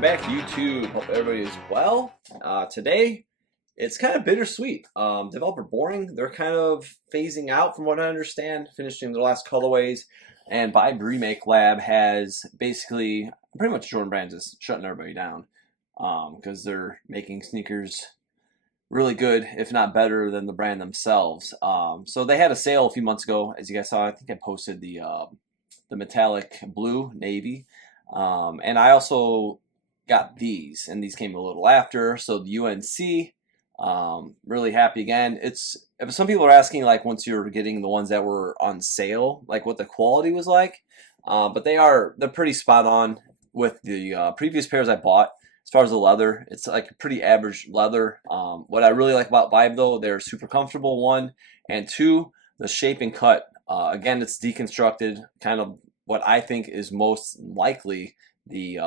welcome back to YouTube. Hope everybody is well. Today, it's kind of bittersweet. Developer Boring, they're kind of phasing out from what I understand, finishing their last colorways. And Viberemakelab has basically, pretty much Jordan Brands is shutting everybody down because they're making sneakers really good, if not better than the brand themselves. So they had a sale a few months ago, as you guys saw. I think I posted the metallic blue navy. And I also got these, and these came a little after. So the UNC, really happy again. Some people are asking, like, once you're getting the ones that were on sale, like what the quality was like. But they're pretty spot on with the previous pairs I bought. As far as the leather, it's like a pretty average leather. What I really like about Vibe, though, they're super comfortable, one, and two, the shape and cut. Again, it's deconstructed, kind of what I think is most likely the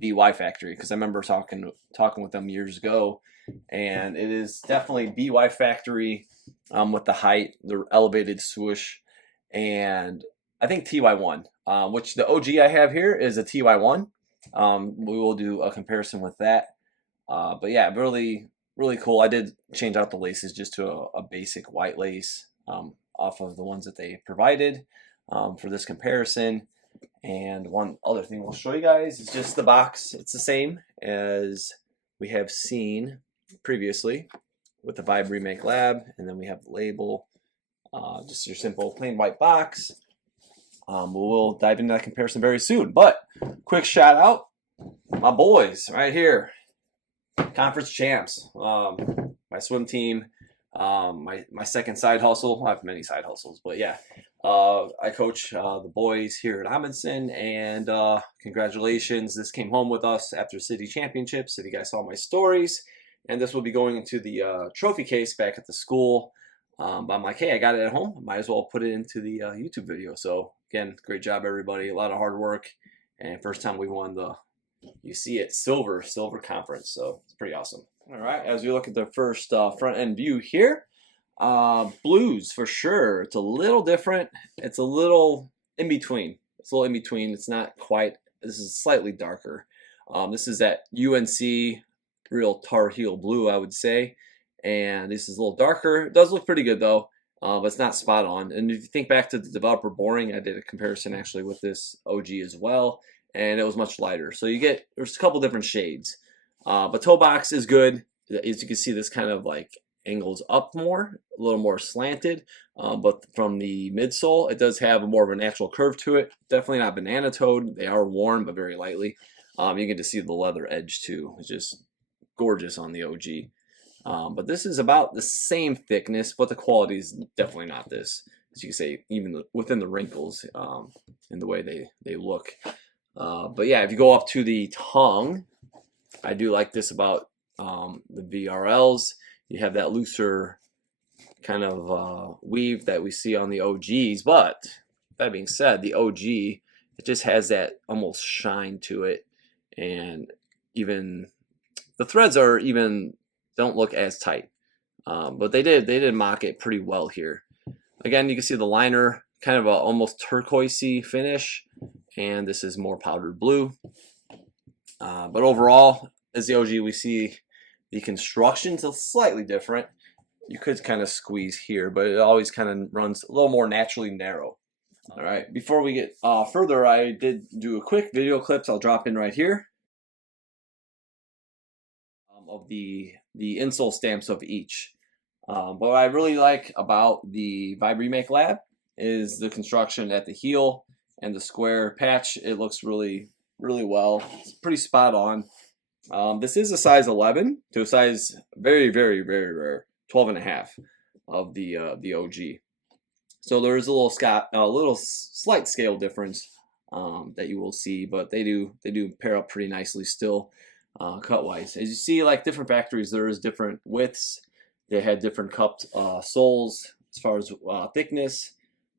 BY factory, because I remember talking with them years ago, and it is definitely BY factory with the height, the elevated swoosh, and I think TY1, which the OG I have here is a TY1. We will do a comparison with that, but yeah, really cool. I did change out the laces just to a basic white lace off of the ones that they provided for this comparison. And one other thing we'll show you guys is just the box. It's the same as we have seen previously with the Viberemakelab, and then we have the label, just your simple plain white box. We'll dive into that comparison very soon, but quick shout out, my boys right here, conference champs, my swim team, my second side hustle. I have many side hustles, but yeah, I coach the boys here at Amundsen, and congratulations, this came home with us after city championships, if you guys saw my stories, and this will be going into the trophy case back at the school. But I'm like, hey, I got it at home, might as well put it into the YouTube video. So again, great job everybody, a lot of hard work, and first time we won the, you see it, silver conference, so it's pretty awesome. All right, as we look at the first front end view here, blues for sure. It's a little different. It's a little in between. It's not quite. This is slightly darker. This is that UNC real Tar Heel blue, I would say, and this is a little darker. It does look pretty good though, but it's not spot on. And if you think back to the Developer Boring, I did a comparison actually with this OG as well, and it was much lighter. So there's a couple different shades. But toe box is good. As you can see, this kind of like angles up more, a little more slanted. But from the midsole, it does have more of a natural curve to it. Definitely not banana toed. They are worn, but very lightly. You get to see the leather edge too. It's just gorgeous on the OG. But this is about the same thickness, but the quality is definitely not this. As you can see, even within the wrinkles in the way they look. But yeah, if you go up to the tongue, I do like this about the VRLs. You have that looser kind of weave that we see on the OGs, but that being said, the OG, it just has that almost shine to it, and even the threads don't look as tight, but they did mock it pretty well here. Again, you can see the liner, kind of a almost turquoisey finish, and this is more powdered blue. But overall, as the OG, we see the construction's slightly different. You could kind of squeeze here, but it always kind of runs a little more naturally narrow. All right, before we get further, I did do a quick video clips. I'll drop in right here of the insole stamps of each. What I really like about the Viberemakelab is the construction at the heel and the square patch. It looks really well. It's pretty spot on. This is a size 11 to a size very rare 12.5 of the OG. So there is a little slight scale difference that you will see, but they do pair up pretty nicely still, cut wise. As you see, like different factories, there is different widths. They had different cupped soles as far as thickness.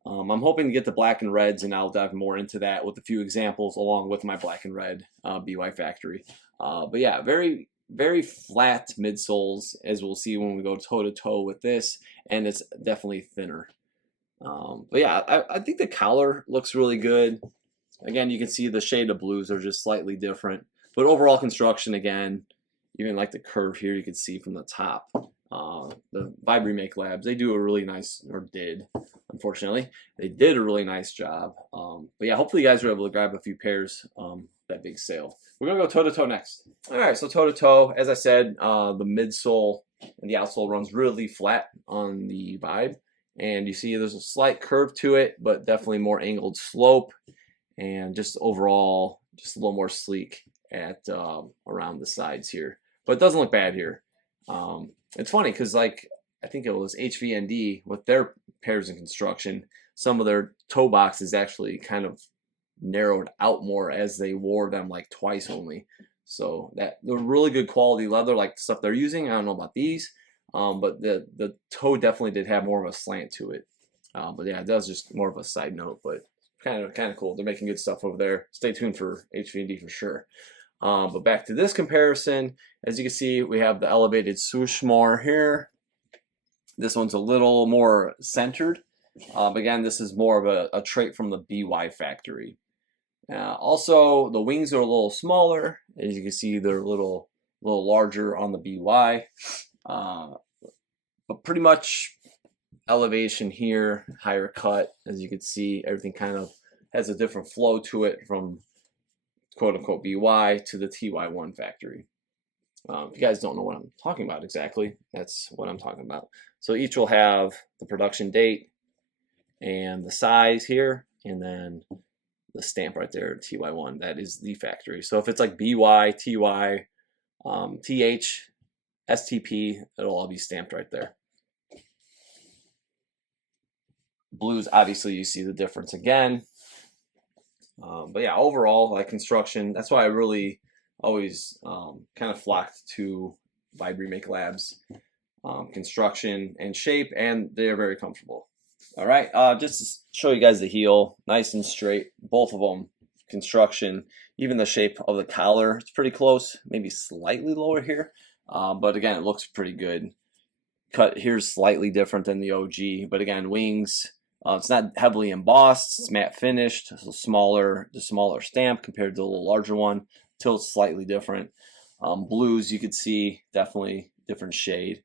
I'm hoping to get the black and reds, and I'll dive more into that with a few examples along with my black and red BY factory. But yeah, very flat midsoles, as we'll see when we go toe to toe with this, and it's definitely thinner. But yeah, I think the collar looks really good. Again, you can see the shade of blues are just slightly different. But overall construction, again, even like the curve here, you can see from the top. The Viberemakelab, they do a really nice, or did, unfortunately, they did a really nice job. But yeah, hopefully you guys were able to grab a few pairs that big sale. We're gonna go toe to toe next. All right, so toe to toe, as I said, the midsole and the outsole runs really flat on the Vibe, and you see there's a slight curve to it, but definitely more angled slope, and just overall just a little more sleek at around the sides here. But it doesn't look bad here. It's funny because, like, I think it was HVND with their pairs in construction, some of their toe boxes actually kind of narrowed out more as they wore them like twice only. So that they're really good quality leather, like the stuff they're using. I don't know about these, but the toe definitely did have more of a slant to it. But yeah, that was just more of a side note, but kind of cool. They're making good stuff over there. Stay tuned for HVND for sure. But back to this comparison, as you can see, we have the elevated swoosh more here. This one's a little more centered. Again, this is more of a trait from the BY factory. Also, the wings are a little smaller. As you can see, they're a little larger on the BY. But pretty much elevation here, higher cut. As you can see, everything kind of has a different flow to it from quote-unquote BY to the TY1 factory. If you guys don't know what I'm talking about exactly, that's what I'm talking about. So each will have the production date and the size here, and then the stamp right there, TY1, that is the factory. So if it's like BY, TY, TH, STP, it'll all be stamped right there. Blues, obviously you see the difference again. But yeah, overall, like construction, that's why I really always kind of flocked to Viberemakelab's construction and shape, and they're very comfortable. All right, just to show you guys the heel, nice and straight, both of them. Construction, even the shape of the collar, it's pretty close, maybe slightly lower here, but again, it looks pretty good. Cut here's slightly different than the OG, but again, wings. It's not heavily embossed. It's matte finished. So the smaller stamp compared to the little larger one. Tilt's slightly different. Blues, you could see definitely different shade.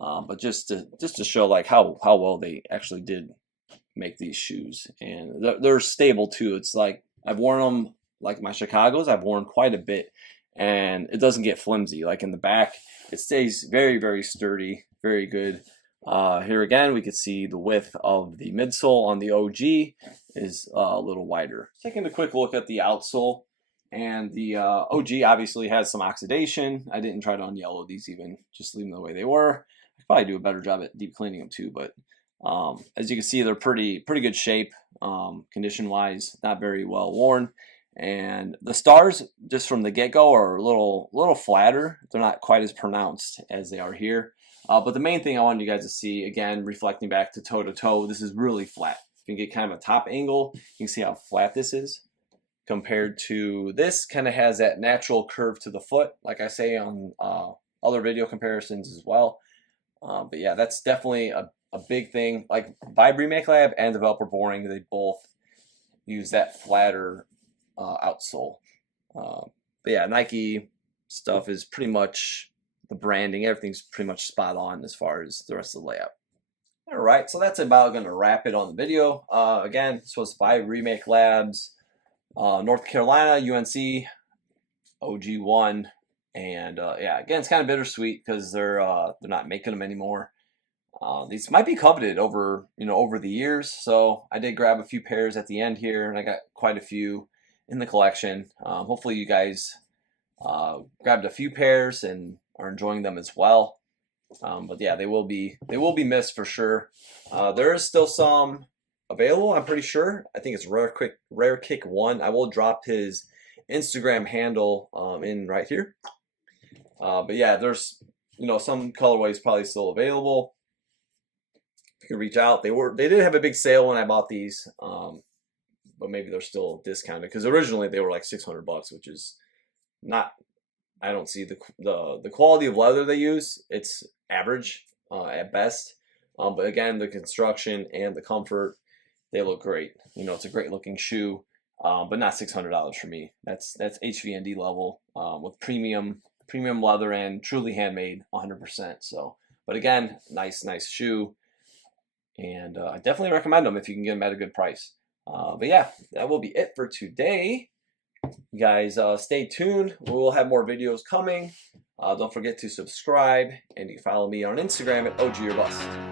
But just to show like how well they actually did make these shoes, and they're stable too. It's like I've worn them, like my Chicago's. I've worn quite a bit, and it doesn't get flimsy. Like in the back, it stays very sturdy, very good. Here again, we could see the width of the midsole on the OG is a little wider. Taking a quick look at the outsole, and the OG obviously has some oxidation. I didn't try to unyellow these even, just leave them the way they were. I could probably do a better job at deep cleaning them too, but as you can see, they're pretty good shape, condition-wise, not very well worn. And the stars, just from the get-go, are a little flatter. They're not quite as pronounced as they are here. But the main thing I wanted you guys to see, again, reflecting back to toe-to-toe, this is really flat. You can get kind of a top angle. You can see how flat this is compared to this. Kind of has that natural curve to the foot, like I say on other video comparisons as well. But yeah, that's definitely a big thing. Like Viberemakelab and Developer Boring, they both use that flatter outsole. But yeah, Nike stuff is pretty much the branding, everything's pretty much spot on as far as the rest of the layout. All right, so that's about going to wrap it on the video. Again, this was Viberemakelab's North Carolina UNC OG1, and yeah, again, it's kind of bittersweet because they're not making them anymore. These might be coveted over the years, so I did grab a few pairs at the end here, and I got quite a few in the collection. Hopefully, you guys grabbed a few pairs and are enjoying them as well. But yeah, they will be missed for sure. There is still some available, I'm pretty sure. I think it's Rare Kick 1. I will drop his Instagram handle in right here. But yeah, there's some colorways probably still available. You can reach out. They did have a big sale when I bought these, but maybe they're still discounted because originally they were like $600, which is not. I don't see the quality of leather they use. It's average at best. But again, the construction and the comfort, they look great. It's a great looking shoe. but not $600 for me. That's HVND level with premium leather and truly handmade 100%. So, but again, nice shoe, and I definitely recommend them if you can get them at a good price. But yeah, that will be it for today. You guys stay tuned. We'll have more videos coming. Don't forget to subscribe, and you can follow me on Instagram at OG or Bust.